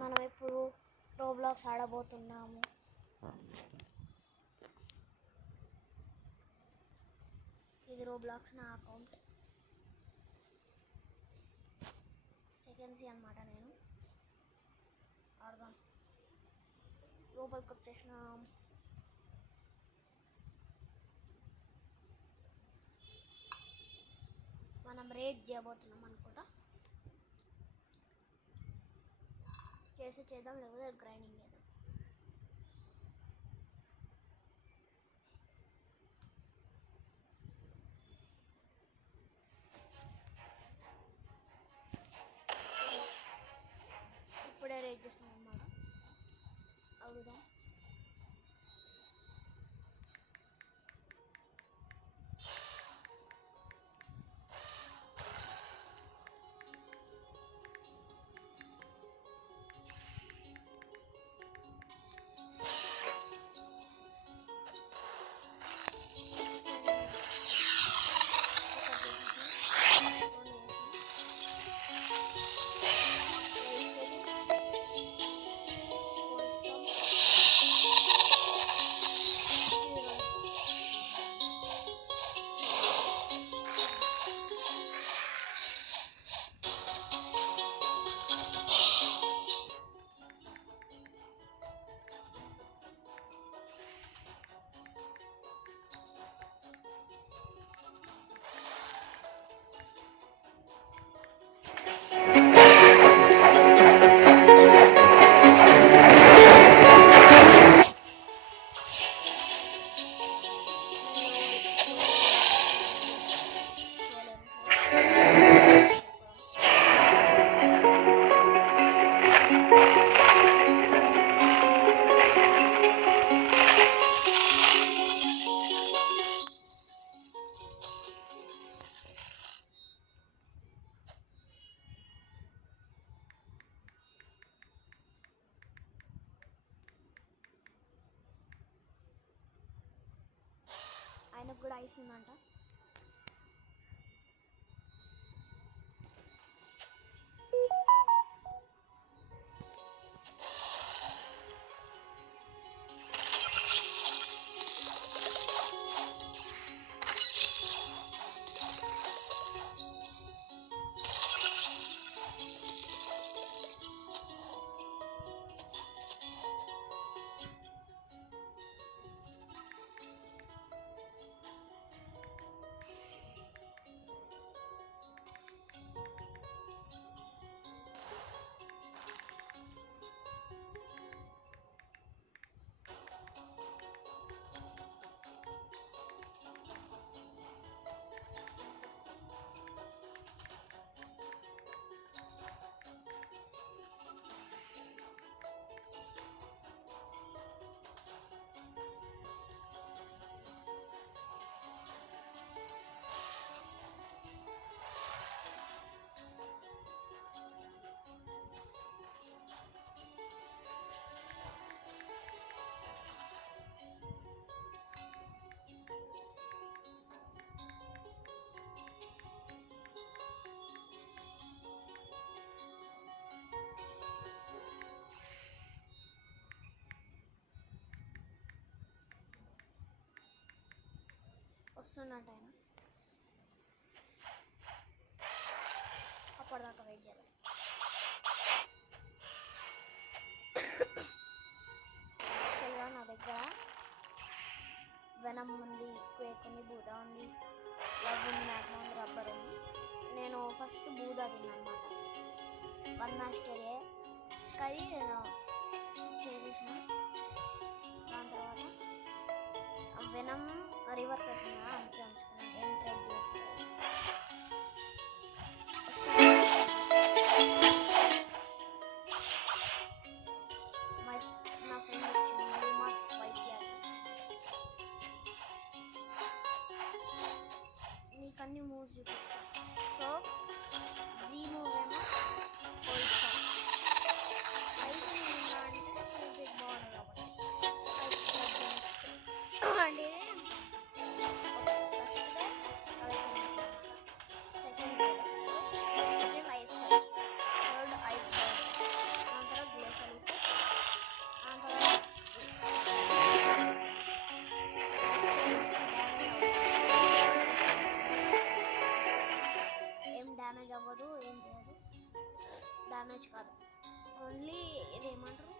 మనం ఇప్పుడు రోబ్లాక్స్ ఆడబోతున్నాము. ఇది రోబ్లాక్స్ నా అకౌంట్, సెకండ్స్ అన్నమాట. నేను ఆడదాం. లోపలికి వచ్చేసినాం. మనం రేట్ చేయబోతున్నాం అనుకుంటా. చేద్దాం, లేకపోతే గ్రైండింగ్ చేద్దాం. ఇప్పుడే రేట్ చేసినాం అన్నమాట. అడుగుదాం. ఆయనకు కూడా ఐస్ ఉందంట. వస్తున్నట్టు ఆయన. అప్పటిదాకా వెయిట్ చేయాలి. యాక్చువల్గా నా దగ్గర వెనమ్ ఉంది, క్వేక్ ఉంది, బూదా ఉంది, లవ్ ఉంది, మ్యాగ్మా ఉంది, రబ్బర్ ఉంది. నేను ఫస్ట్ బూదా తిన్నాను అనమాట. 1 మాస్టరే కానీ నేను చేసేసిన. దాని తర్వాత వెనమ్ రివర్ పెట్టినా అంతే ఉంచుకున్నాను. ఏం ట్రై చేసి నా ఫ్రెండ్ వచ్చింది మాస్క్ వైట్ చేయాలి. మీకు అన్ని మూవ్స్ చూపిస్తాను. సో జీ మూవ్ ఏమో అంటే బాగుంది కాబట్టి అంటే ఓన్లీ ఇదేమంటారు,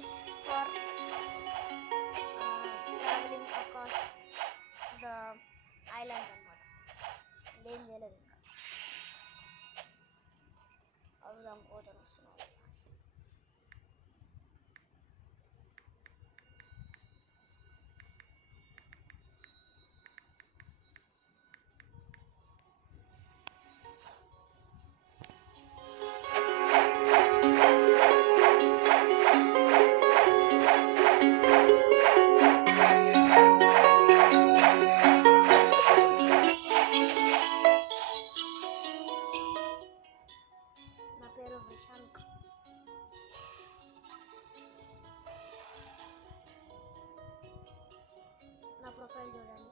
it's for travelling across the island అనమాట. ఏం చేయలేదు ఇంకా. అవుదాం కోతను వస్తున్నాం. నా పేరు విశాంక్. నా ప్రొఫైల్ చూడండి.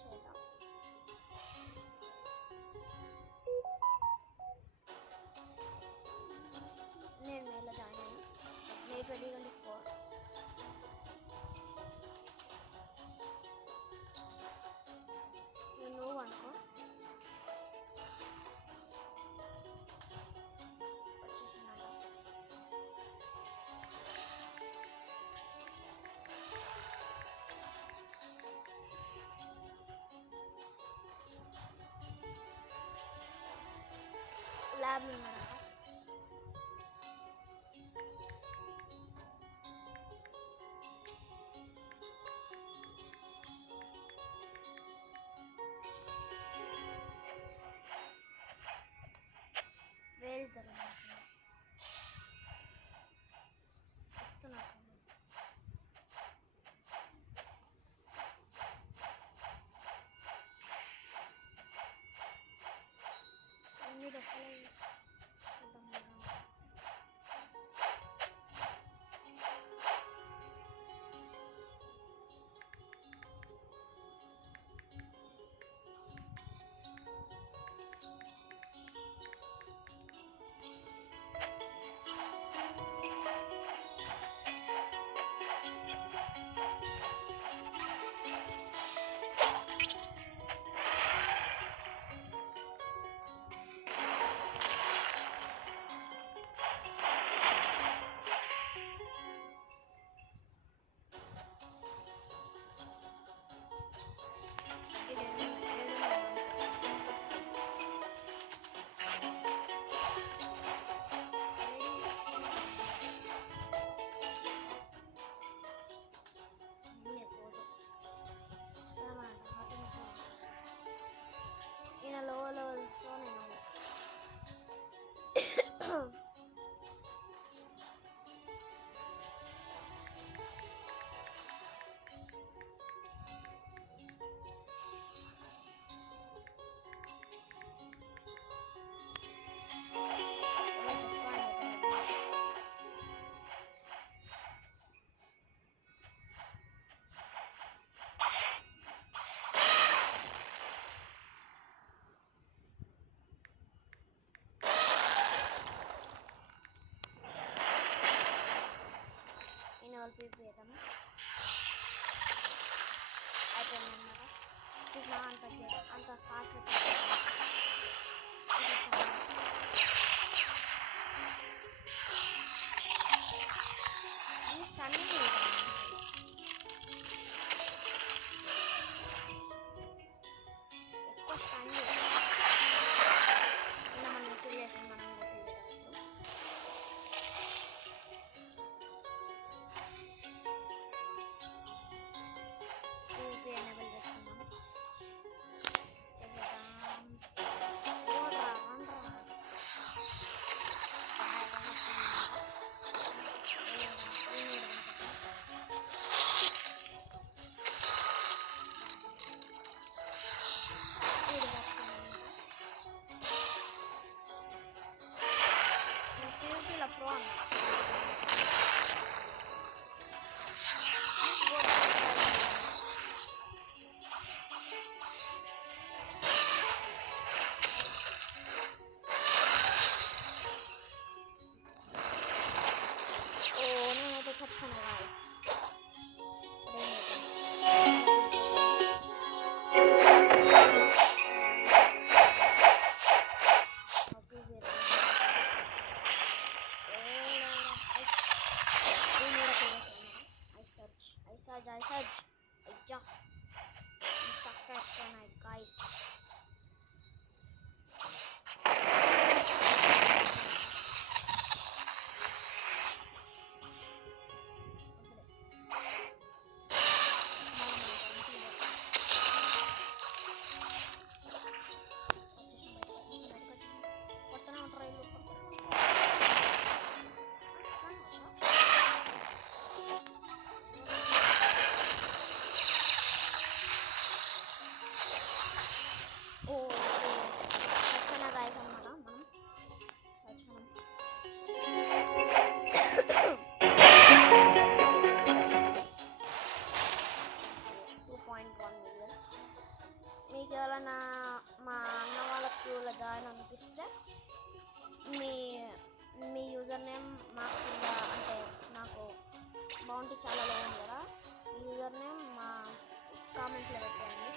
చేద్దాం. నేను మేలో జాయిన్ అయ్యాను May 2024. నేను నువ్వు అనుకో వచ్చేసినాక ల్యాబ్లో ఉన్నారా? వేరే జరుగుతుంది వస్తున్నారు. అన్ని దశలు ఈయన లో లెవెల్స్లో నేను పీపీ వేద్దాము. అయిపోయిందన్నమాట. చూసినా అంత ఫాస్ట్గా అన్ని స్టన్నింగ్ ఎక్కువ స్టన్నింగ్ ఇలా మనం ఎప్పుడు చేసాం మనం ఎనేబుల్ చేసుకుందాం. చేద్దాం. 1.1 మిలియన్. మీకు ఎవరైనా మా అన్న వాళ్ళ క్యూలో జాయిన్ అనిపిస్తే మీ మీ యూజర్ నేమ్ మాకు కింద అంటే నాకు బౌంటీ చాలా ఉంది కదా, మీ యూజర్ నేమ్ మా కామెంట్స్లో పెట్టండి,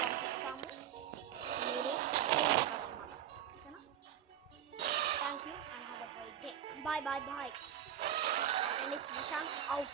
పంపిస్తాము. మీరు అన్నమాట. ఓకేనా? Thank you and have a great day. Bye bye bye. And it's Nishank out.